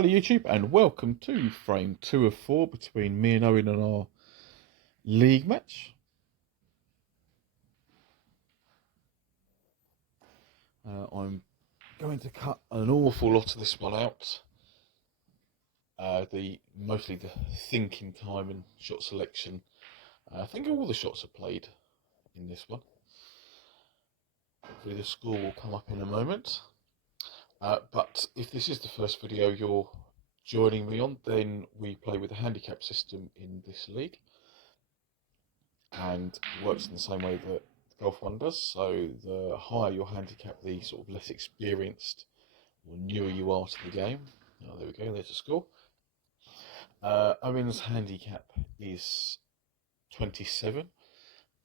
Hello YouTube and welcome to frame 2 of 4 between me and Owen and our league match. I'm going to cut an awful lot of this one out. Mostly the thinking time and shot selection. I think all the shots are played in this one. Hopefully the score will come up in a moment. But if this is the first video you're joining me on, then we play with a handicap system in this league. And it works in the same way that the golf one does. So the higher your handicap, the sort of less experienced or newer you are to the game. Oh, there we go, there's a score. Owen's handicap is 27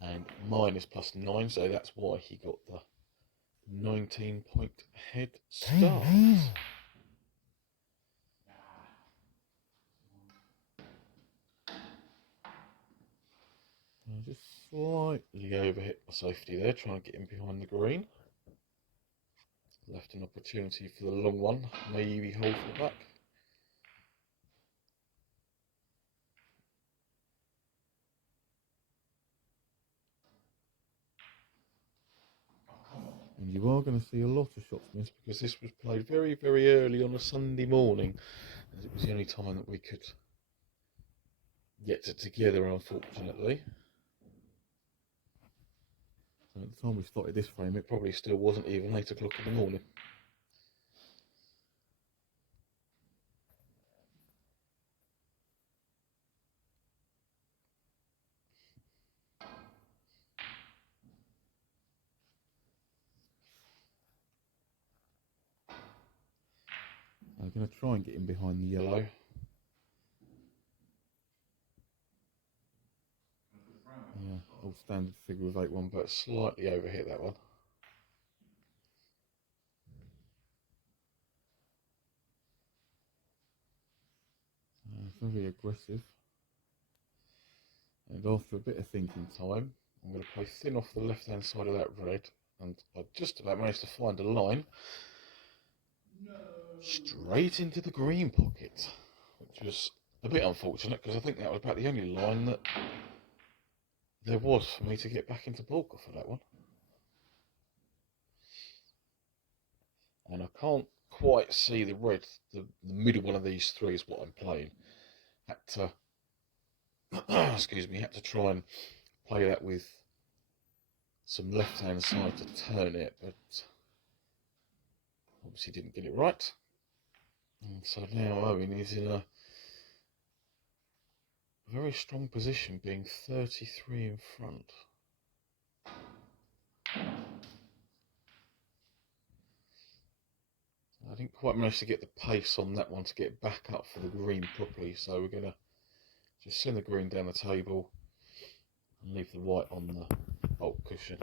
and mine is +9, so that's why he got the 19-point head start. I just slightly overhit my safety there, trying to get in behind the green. Left an opportunity for the long one, maybe hold it back. And you are going to see a lot of shots missed because this was played very, very early on a Sunday morning, as it was the only time that we could get it together, unfortunately. So at the time we started this frame, it probably still wasn't even 8 o'clock in the morning. I'm going to try and get in behind the yellow. Yeah, all standard figure of 8-1, but slightly overhit that one. Very aggressive. And after a bit of thinking time, I'm going to play thin off the left-hand side of that red, and I just about managed to find a line straight into the green pocket, which was a bit unfortunate because I think that was about the only line that there was for me to get back into bunker for that one. And I can't quite see the red, the middle one of these three is what I'm playing. Had to, excuse me, had to try and play that with some left-hand side to turn it, but obviously didn't get it right. And so now Owen is in a very strong position, being 33 in front. I didn't quite manage to get the pace on that one to get back up for the green properly, so we're going to just send the green down the table and leave the white on the bulk cushion.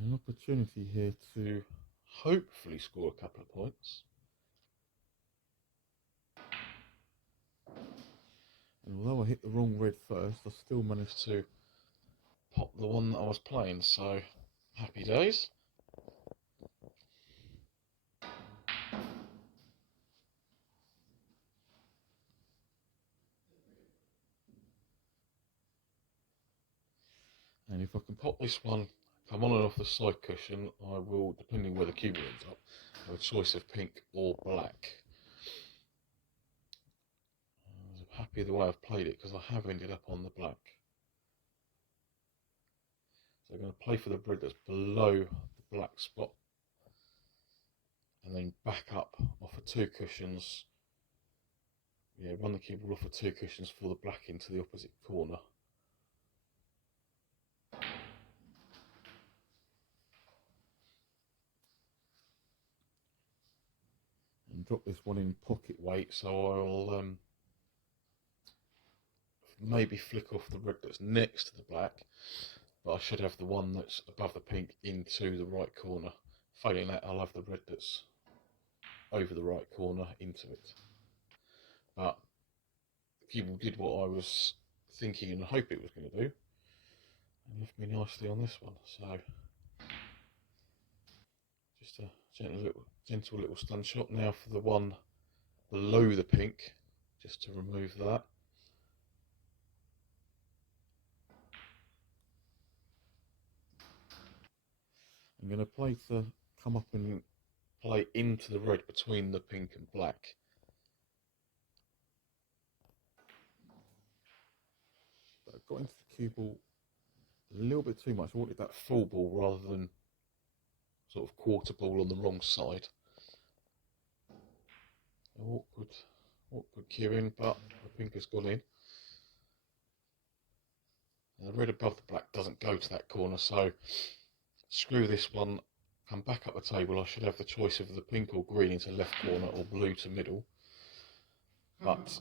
An opportunity here to hopefully score a couple of points. And although I hit the wrong red first, I still managed to pop the one that I was playing, so happy days. And if I can pop this one, come on and off the side cushion, I will, depending where the cube ends up, have a choice of pink or black. I'm happy the way I've played it because I have ended up on the black. So I'm going to play for the red that's below the black spot, and then back up off of 2 cushions. Yeah, run the cue ball off of 2 cushions for the black into the opposite corner. And drop this one in pocket weight, so I'll maybe flick off the red that's next to the black, but I should have the one that's above the pink into the right corner. Failing that, I'll have the red that's over the right corner into it. But the cue ball did what I was thinking and hoping it was going to do, and left me nicely on this one. So just a gentle little stun shot. Now for the one below the pink, just to remove that. I'm going to come up and play into the red between the pink and black. But I got into the cue ball a little bit too much. I wanted that full ball rather than sort of quarter ball on the wrong side. Awkward cueing, but the pink has gone in. And the red above the black doesn't go to that corner, so screw this one, come back up the table. I should have the choice of the pink or green into left corner or blue to middle. But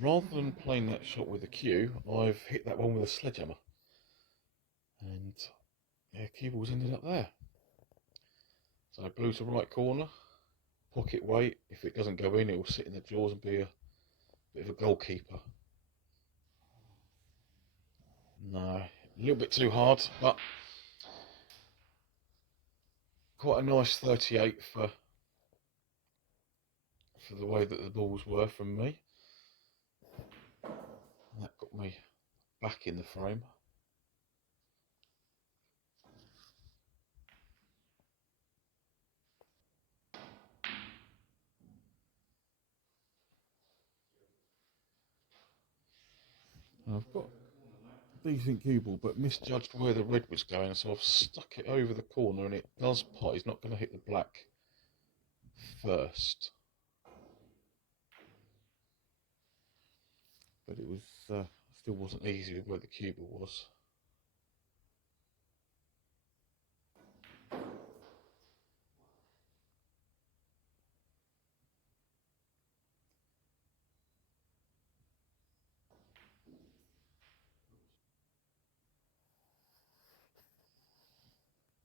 rather than playing that shot with a cue, I've hit that one with a sledgehammer. And yeah, cue ball's ended up there. So blue to right corner, pocket weight. If it doesn't go in, it will sit in the jaws and be a bit of a goalkeeper. No, a little bit too hard, but quite a nice 38 for the way that the balls were from me. And that got me back in the frame. I've got a decent cue ball, but misjudged where the red was going, so I've stuck it over the corner, and it does pot. He's not going to hit the black first. But it was still wasn't easy with where the cue ball was.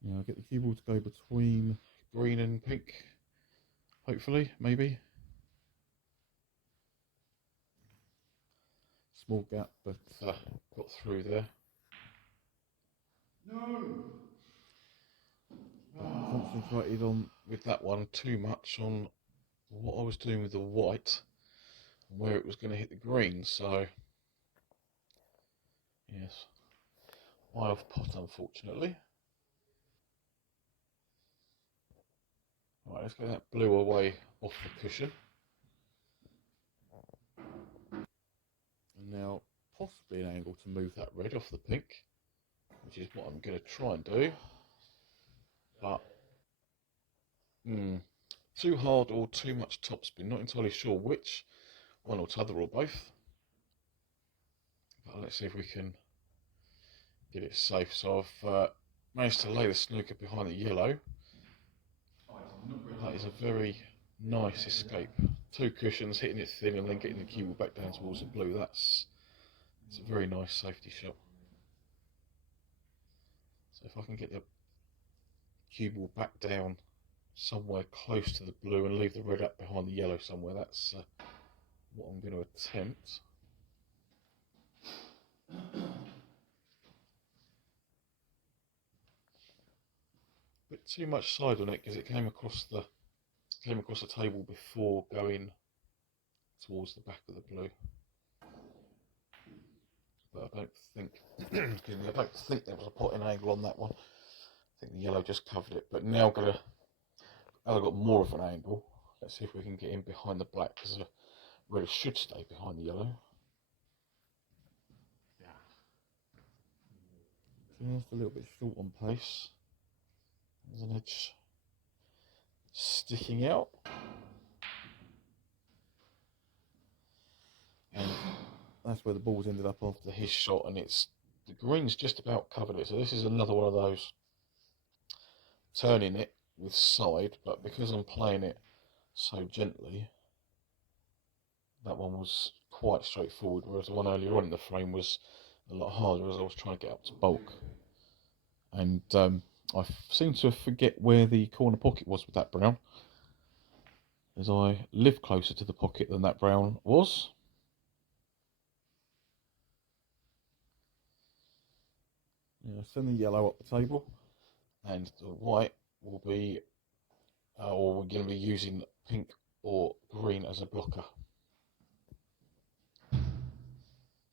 Yeah, I'll get the cue ball to go between green and pink. Hopefully, maybe. Small gap, but got through there. No. Concentrated on with that one too much on what I was doing with the white and where it was going to hit the green. So yes, eye off pot, unfortunately. Right, let's get that blue away off the cushion. And now possibly an angle to move that red off the pink, which is what I'm going to try and do. But too hard or too much topspin, not entirely sure which, one or t'other or both. But let's see if we can get it safe. So I've managed to lay the snooker behind the yellow. That is a very nice escape. Two cushions, hitting it thin and then getting the cue ball back down towards the blue. It's a very nice safety shot. So if I can get the cue ball back down somewhere close to the blue and leave the red up behind the yellow somewhere, that's what I'm going to attempt. Bit too much side on it because it came across the table before going towards the back of the blue. But I don't think I don't think there was a potting angle on that one. I think the yellow just covered it. But now I've got more of an angle. Let's see if we can get in behind the black, because the red should stay behind the yellow. Just a little bit short on pace. There's an edge sticking out. And that's where the ball's ended up after his shot, and the green's just about covered it. So this is another one of those turning it with side, but because I'm playing it so gently, that one was quite straightforward, whereas the one earlier on in the frame was a lot harder as I was trying to get up to bulk. And I seem to forget where the corner pocket was with that brown, as I live closer to the pocket than that brown was. Send the yellow up the table, and the white will be, or we're going to be using pink or green as a blocker.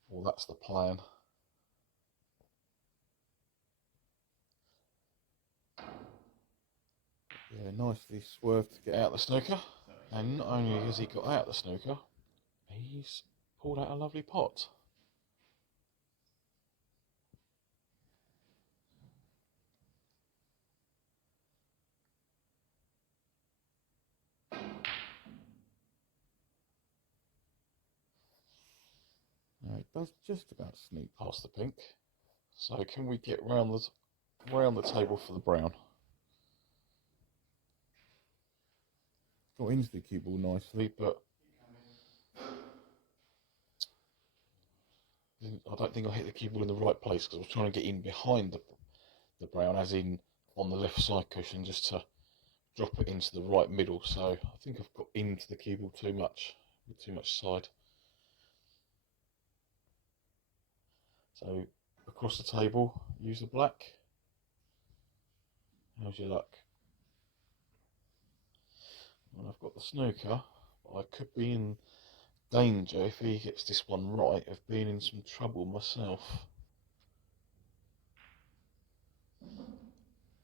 Well, that's the plan. Yeah, nicely swerved to get out the snooker, and not only has he got out the snooker, he's pulled out a lovely pot. Now it does just about sneak past the pink. So can we get round the table for the brown? Got into the cue ball nicely, but I don't think I hit the cue ball in the right place because I was trying to get in behind the brown, as in on the left side cushion, just to drop it into the right middle. So I think I've got into the cue ball too much, with too much side. So across the table, use the black. How's your luck? Well, I've got the snooker, but I could be in danger if he gets this one right of being in some trouble myself.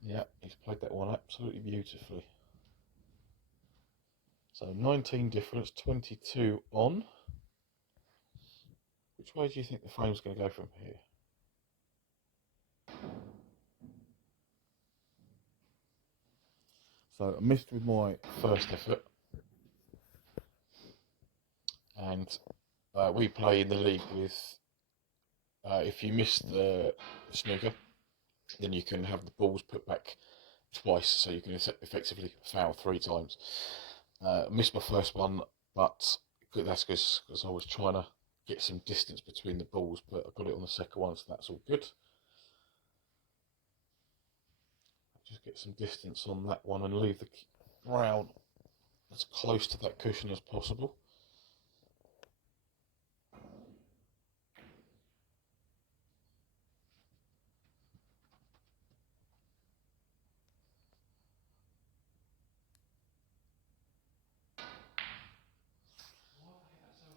Yeah, he's played that one absolutely beautifully. So 19 difference, 22 on. Which way do you think the frame's going to go from here? So I missed with my first effort, and we play in the league with, if you miss the snooker, then you can have the balls put back twice, so you can effectively foul 3 times. Missed my first one, but that's because I was trying to get some distance between the balls, but I got it on the second one, so that's all good. Just get some distance on that one and leave the brown as close to that cushion as possible.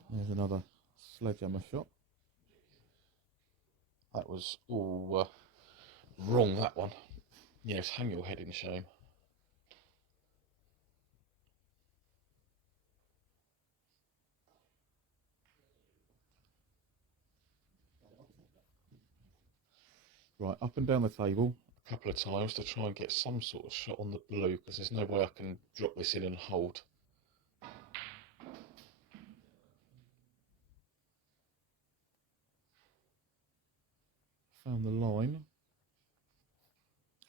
There's another sledgehammer shot. That was all wrong, that one. Yes, hang your head in shame. Right, up and down the table a couple of times to try and get some sort of shot on the blue, because there's no way I can drop this in and hold. Found the line.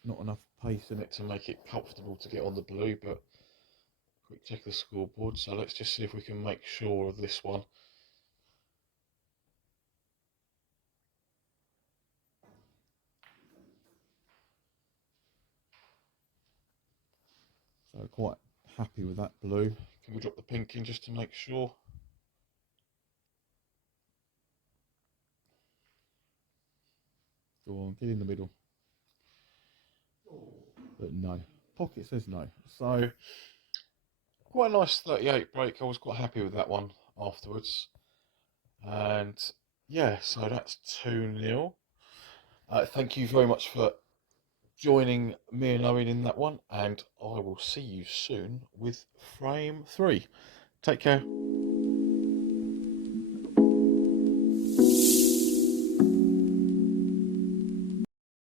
Not enough pace in it to make it comfortable to get on the blue, but quick check the scoreboard. So let's just see if we can make sure of this one. So quite happy with that blue. Can we drop the pink in just to make sure? Go on, get in the middle. But no. Pocket says no. So quite a nice 38 break. I was quite happy with that one afterwards. And yeah, so that's 2-0. Thank you very much for joining me and Owen in that one, and I will see you soon with frame 3. Take care.